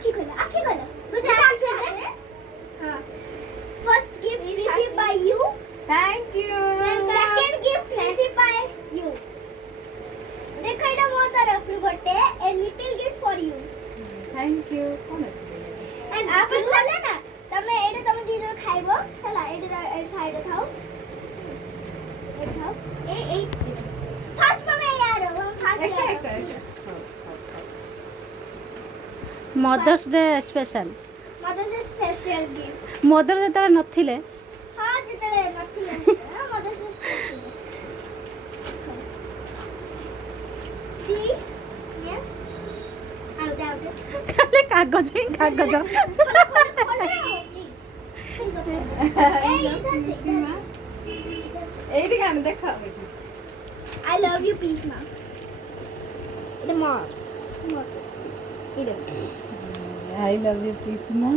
आँखें खोलो मुझे आँखें दे हाँ first gift receive by you thank you and second gift received by you देखो एटा मो तरफ गोटे a little gift for you thank you कौन अछि and आपन खोले ना तमे एटा तमे दी जण खाइबो चला एटा साइड थाओ ए फर्स्ट में यार वो first mother's day special mother's special gift mother जेତେବେଳେ ନଥିଲେ हाँ जितने नथिले हां मदर्स स्पेशल सी ये आउट ଖାଲି କାଗଜ ହିଁ କାଗଜ एठी कान देखा बेटी I love you peace ma the mom I love you Krishna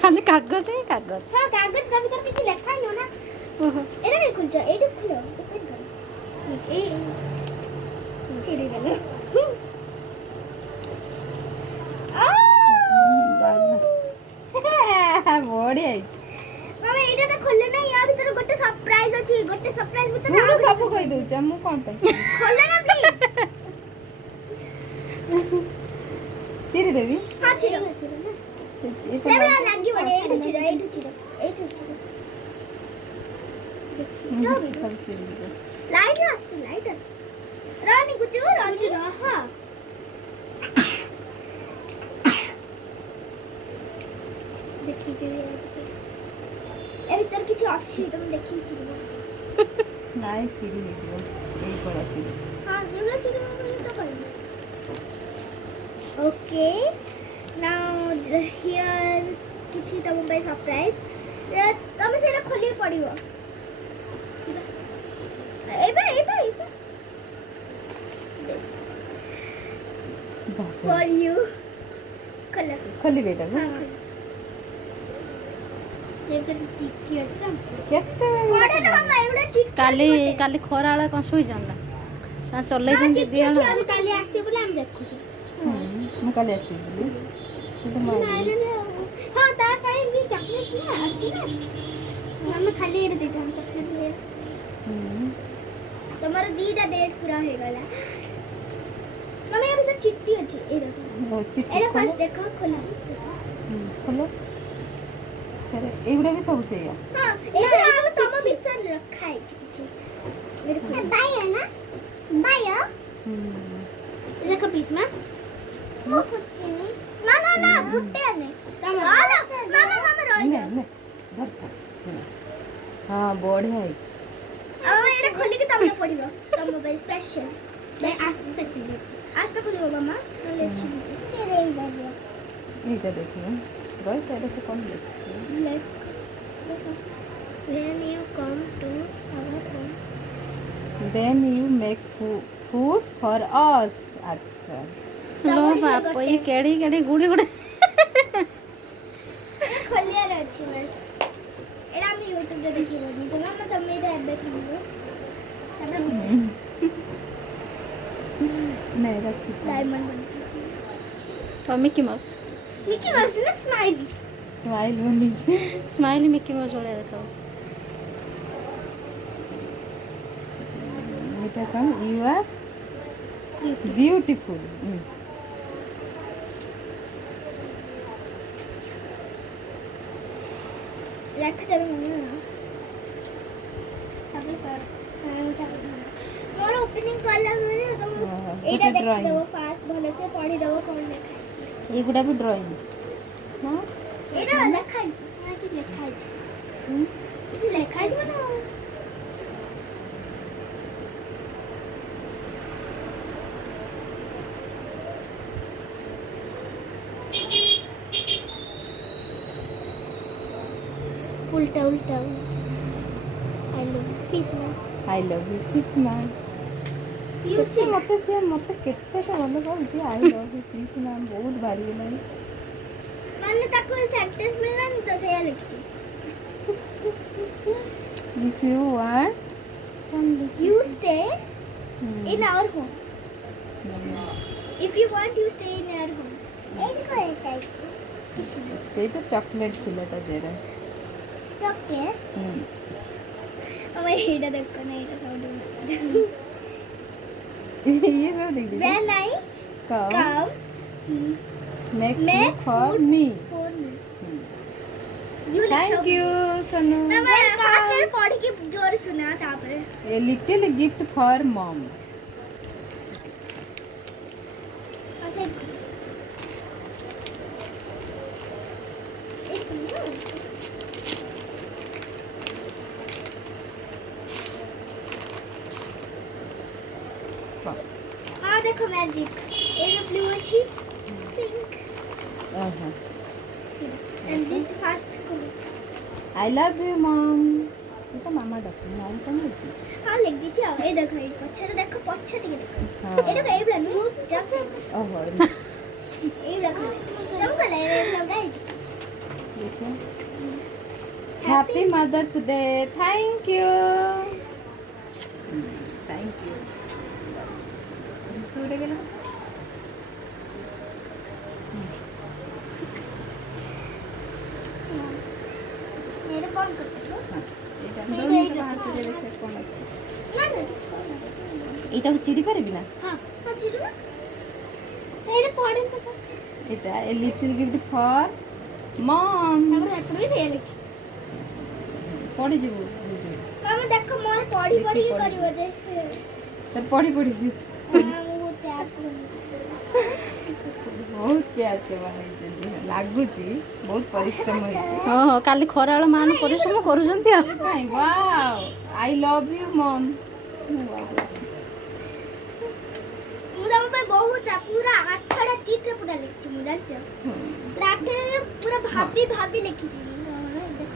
ଖାଲି କାଗଜ ହିଁ କାଗଜ हाँ कागज कभी कभी कुछ लिखा ही हो ना ଓହୋ एटा नहीं खुल जा एटा खुलो ए चिड़ी गले बड़ी आइछ मामा एटा तो खोले ना या भीतर गोटे सरप्राइज अछि गोटे सरप्राइज भीतर तू तो सब कहि दउ छ मु कोन पे खोले ना प्लीज चिरी देवी हाँ चिड़ो ये लेबला लागी बडे एटा चिड़ो सब चिरी दे लाइट रानी कुछ रानी रहा देखिए ए भीतर किछ अछि तुम देखि चिड़ो नाइ चिरी हे जो एई पड़ा चिरी हाँ सेबला चिड़ो तो कर ओके नाउ हियर किछि तम पे सरप्राइज तमे सेरा खोली पड़िबो एबे दिस फॉर यू खोला खोली बेटा हाँ ये तो चिट्ठी अछि ना केते पढ़े ना मामा एवडा चिट्ठी କାଲି କାଲି ଖରା ବେଳେ କ'ଣ ଶୋଇଛନ୍ତି ନା ଚଲେଇଛନ୍ତି ଦି ଜଣ हम काली आसी बोले हम देखु मु काले आसी बोली तो हाँ ता ପାଇଁ ବି ଚॉकलेट ନା ଅଛି ନା ଆମେ ଖାଲି ଏଇଟା ଦେଇଥାం ଚॉकलेट ଦେ ତମର ଦିଟା ଦେଶ ପୁରା ହେଇ ଗଲା ମାନେ ଏ ଭିତରେ ଚିଟ୍ठी ଅଛି ଏ ଦେଖ वो चिट्ठी ଏଇଟା ଫାଷ୍ଟ ଦେଖ ଖୋଲା खोलो फिर एगुडा भी सब से या हाँ ଏଇଟା ଆମ ତମ ବିଷୟରେ ରଖା ହେଇଛି କିଛି ବାଇ है ना बाय देखो पीस में वो फुट्टे में ना ना ना फुट्टे नहीं मामा मामा रोई नहीं नहीं धर हां बढ़िया है अब एटा खोली के तमने पड़िबो तम भाई स्पेशल आज तक खोलिबो मामा ले छी के देई देबो एटा देखिए रोई तो से कौन देखिए like when you come to our home then you make food for us अच्छा लो ବାପ ଇଏ କେଡି କେଡି ଗୁଡି ଗୁଡି खोलिया रे अछि बस एटा हम YouTube रे देखिबो नी तो मामा तमे एटा एबे खाइबो तबे नहीं रखी डायमंड बनछि ତ ମିକି ମାଉସ मिकी माउस ना स्माइली स्माइल बनी से ସ୍ମାଇଲି ମିକି ମାଉସ ଭଳିଆ ଦେଖାଉଛି এটা কম you are beautiful रख चलो मम्मी तबे पर मोर ओपनिंग करला माने तो एटा देख देबो पास भले से पढ़ी देबो कोन लिखा एगुडा भी ड्राइंग हां एटा लिखा है हां कि लिखा है किछ लिखा है ना उल्टा उल्टा I love you Krishna you से मते केते से भलो कहूची आई लव यू कृष्णा बहुत भारी लागी माने ताको सेंटेंस मिलला न तो सेया लिखची if you want you stay in our home if you want you stay in our home ସେଇଟା ଚକୋଲେଟ୍ ଥିଲା ତା ଦେହରେ। ଚକୋଲେଟ୍ ହୁଁ। ଆମେ ଏଇଟା ଦେଖ ନା ଏଇଟା ସବୁଠୁ ଇଏ ସବୁ ଦେଖିଛି। when I come make make food for food me. for me Hmm. you Thank you Sonu. मैं फास्ट में पढ़ के जोर सुना तापर A little gift for mom. ऐसे एक मिनट हाँ देखो मैजिक ये जो ब्लू अच्छी pink and this fast I love you mom. ये तो मामा डॉक्टर मॉम कौन होती? हाँ लिख दीजिए अब ये देखो ये पछे तो देखो पछे टिके देखो हाँ। ये देखो ये ब्लू जैसे ओहो ये देखो तुमको ले रहे सब गाइस देखो। Happy Mother's Day. Thank you. Thank you. तू उड़े गेला? मेरे कौन करते हो हाँ। এটা दोनों के बाहर से देखो कौन अच्छी। ना ना এটা চিড়ি পারবি না? हाँ अच्छी ना ये पढ़े तो এটা a little gift for mom. আমরা এপড়ে দিয়ে লিখি পড়ি যাব। मामा देखो मोर पढ़ी पढ़ी के करियो जे ତ ପଢି ପଢି हां वो प्यार से ବହୁତ ପ୍ୟାର ସେ ବନେଇଛନ୍ତି ଲାଗୁଛି ବହୁତ ପରିଶ୍ରମ ହେଇଛି। ହଁ ହଁ କାଲି ଖରାବେଳ ମାନ ପରିଶ୍ରମ କରୁଛନ୍ତି ଆଉ। କାଇଁ wow I love you mom. ମୁଁ ତମ ପାଇଁ ବହୁତ ପୁରା 8ଟା ଚିତ୍ର ପୁରା ଲେଖିଛି ମୁଁ ଜାଣିଛ ପୁରା 8ଟା ପୁରା ଭାବି ଭାବି ଲେଖିଛି ଦେଖ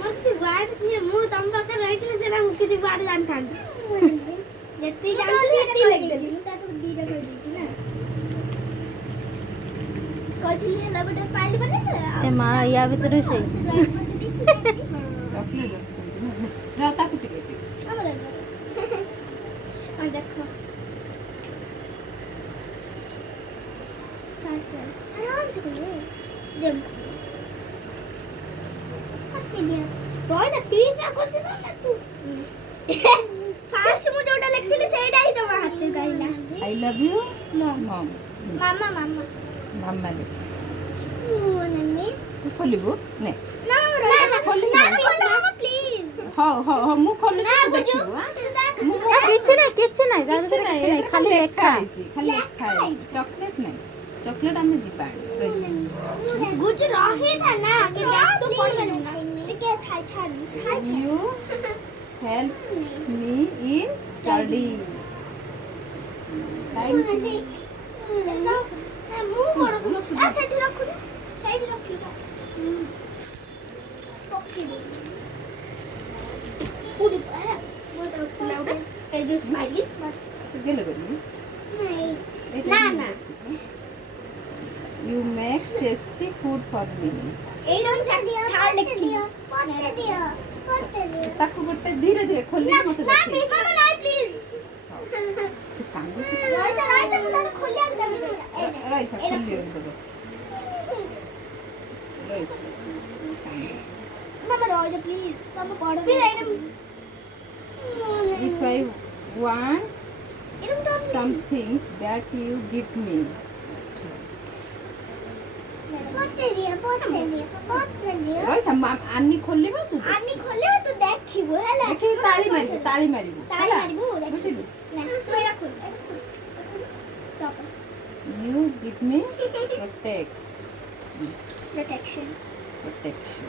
ମତେ ୱାର୍ଡ ଦିଏ ମୁଁ ତମ ପାଖରେ ରହିଥିଲେ ସେଟା ମୁଁ କିଛି ୱାର୍ଡ ଜାଣିଥାନ୍ତି ଯେତିକି ଜାଣିଥିଲି ସେତିକି ଲେଖିଦେଲି ମୁଁ ତାଠୁ ଦିଟା କହିଦେଇଛି ନା କହିଥିଲି ହେଲା ଗୋଟେ ସ୍ମାଇଲି ବନେଇବେ ଏ ମା ୟା ଭିତରେ ସେଇ ଚକୋଲେଟ୍ ରଖିଛନ୍ତି ନା ତାକୁ ଟିକେ ଟିକେ ଆମର ଦେଖ आराम से करिए देम हत्ती दिया रोय ना प्लीज ना करते ना तू फास्ट मु जोटा लिखथिले सेटा ही तमा हाथे गाइला ଆଇ ଲଭ୍ ୟୁ मम ମମ୍। मामा मामा ମାମା ଲେଖିଛି। नन्नी ତୁ ଖୋଲିବୁ ନେ ना ना खोल ना मामा प्लीज ହଉ ହଉ ହଉ ମୁଁ ଖୋଲୁଛି ତୁ ଦେଖିବୁ ଆଁ। ମୁଁ କିଛି ନାହିଁ କିଛି ନାହିଁ ତା ଭିତରେ କିଛି ନାହିଁ ଖାଲି ଲେଖା ହେଇଛି ଖାଲି ଲେଖା ହେଇଛି ଚକୋଲେଟ୍ ନାହିଁ ଚକୋଲେଟ୍ ଆମେ ଯିବା गुज रही था ना कि तो पढ़ में ना ठीक है छाई छाई छाई You help me in study. Thank you. मुंह बड़ा खुला आ साइड रखो साइड रखो ओके पूरी पाया वो तो लाउडा ए जो स्माइली गेलो गेलो नहीं ना ना You make tasty food for me. ए रंग से खा दियो पत्ते दियो ताको गोटे धीरे धीरे खोली मत ना देखी प्लीज मामा ना प्लीज से कांगो राइट मुझे खोलिया के दे राइट खोली दो राइट मामा रोज प्लीज तुम पढ़ो If I want इरम तो some things that you give me. पत्ते दियो राइट हम आनी खोलिबो तू आनी खोले तो देखिबो हैला देखि ताली मारिबो ताली मारिबो बुझिलु ना तू एरा खोल top You give me protect. Protection Protection.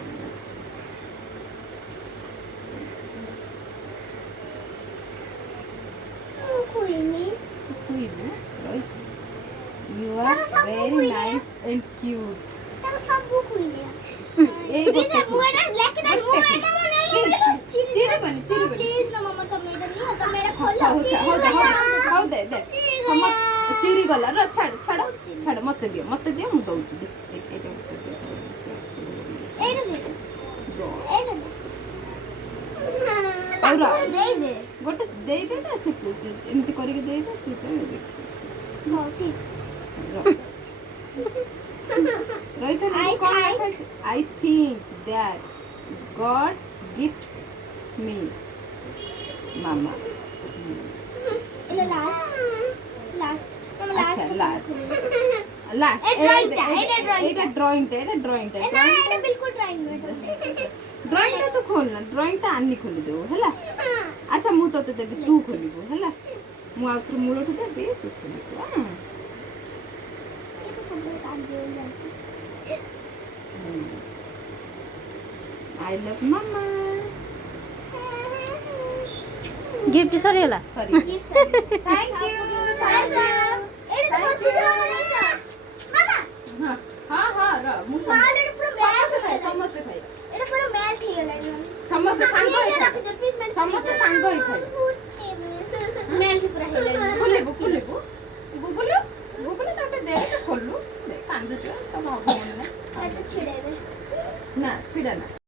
कोई नहीं Kuibu, right? You are very nice and cute. तब सब बुक हुई है एक प्लीज मुएडा लेके दे मुएडा बना चिरी बनी प्लीज ना मामा तुम मेरा नहीं तो मेरा खोलो हो दे हम चिरी गला र छाड़ मत दियो मु दउची दे एटा मत दियो ए रे और दे दे गोटे दे दे ना से एमती करके दे दे से तो हां ठीक ଏଇଟା କଣ ଲେଖା ଅଛି? I think that God gift me mama. এটা লাস্ট মামা আচ্ছা লাস্ট লাস্ট এটা drawing টা। এটা ড্রয়িংটা না এটা বিলকুল ড্রয়িং নয় ড্রয়িংটা তো খোল না ড্রয়িংটা ଆନି ଖୋଲିଦେବୁ ହେଲା ଆଚ୍ଛା ମୁଁ ତତେ ଦେବି ତୁ ଖୋଲିବୁ ହେଲା ମୁଁ ଆଉ ତୁ ମୂଳଠୁ ଦେବି ତୁ ଖୋଲିବୁ এটা সম্পূর্ণ কাট দিয়ে যাচ্ছে আই লাভ মামা গিফট সরিগলা সরি থ্যাংক ইউ এটা তো হচ্ছে মামা হ্যাঁ হ্যাঁ হ্যাঁ র ମୁଁ মালের পুরো ସମସ୍ତେ ଖାଇ এটা পুরো মেল্ট হয়ে গেল ସମସ୍ତେ ସାଙ୍ଗ ହେଇ ଖାଇ প্লিজ ସମସ୍ତେ ସାଙ୍ଗ ହେଇ ଖାଇ মেল্ট পুরো হয়ে গেল ଖୋଲିବୁ ଗୁଗୁଲୁ ତାପରେ ଦେଖ ଖୋଲୁ କାନ୍ଦୁଛୁ ତ ଭାବୁ ମନେ এটা ছিড়ে দে ନା ଛିଡ଼ା ନା